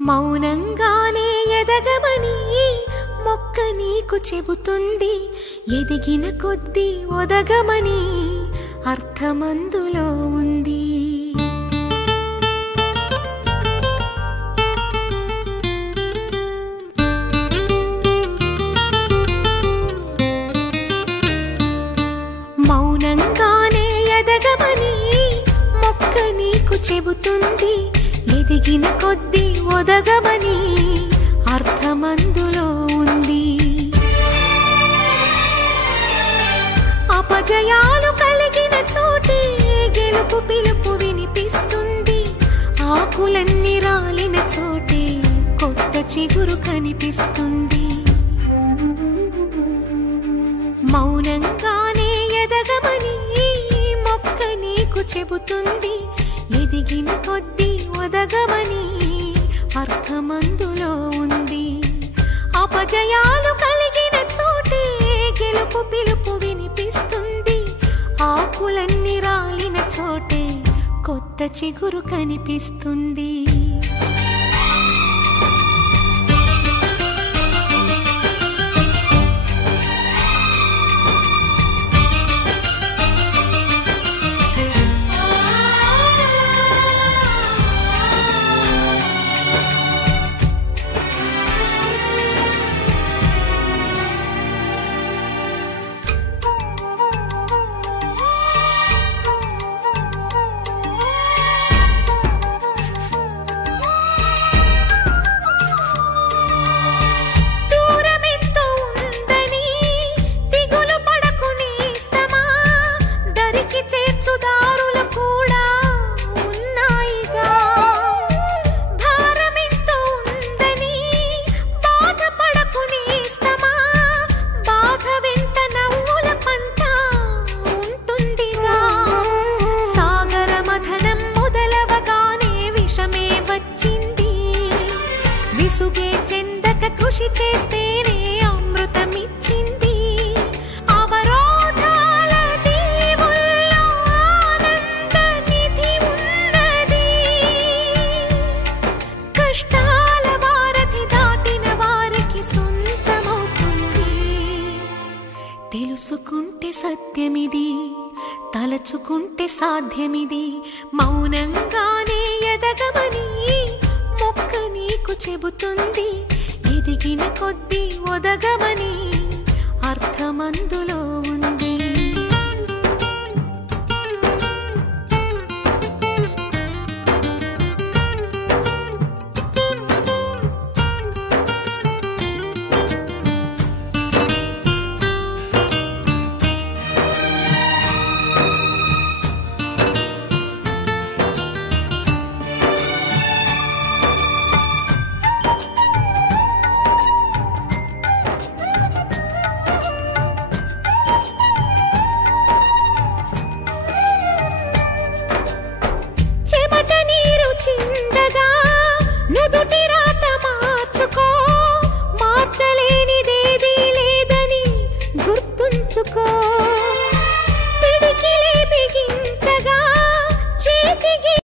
మౌనంగానే ఎదగమని మొక్క నీకు చెబుతుంది, ఎదిగిన కొద్దీ ఒదగమని అర్థమందులో ఉంది. మౌనంగానే ఎదగమని మొక్క నీకు చెబుతుంది, ఎదిగిన కొద్దీ ఒదగమని అర్థమందులో ఉంది. అపజయాలు కలిగిన చోటే గెలుపు పిలుపు వినిపిస్తుంది, ఆకులన్నీ రాలిన చోటే కొత్త చిగురు కనిపిస్తుంది. మౌనంగానే ఎదగమని మొక్క నీకు చెబుతుంది, ఎదిగిన కొద్దీ ఒదగమని అర్థమందులో ఉంది. అపజయాలు కలిగిన చోటే గెలుపు పిలుపు వినిపిస్తుంది, ఆకులన్నీ రాలిన చోటే కొత్త చిగురు కనిపిస్తుంది. విసుగే చెందక కృషి చేస్తేనే అమృతమిచ్చింది, అవరోధాల దీవుల్లో ఆనంద నిధి ఉన్నది. కష్టాల వారధి దాటిన వారికి సొంతమవుతుంది. తెలుసుకుంటే సత్యమిది, తలచుకుంటే సాధ్యమిది. మౌనంగానే ఎదగమని మొక్క నీకు చెబుతుంది, ఎదిగిన కొద్దీ ఒదగమని అర్థమందులో ఉంది.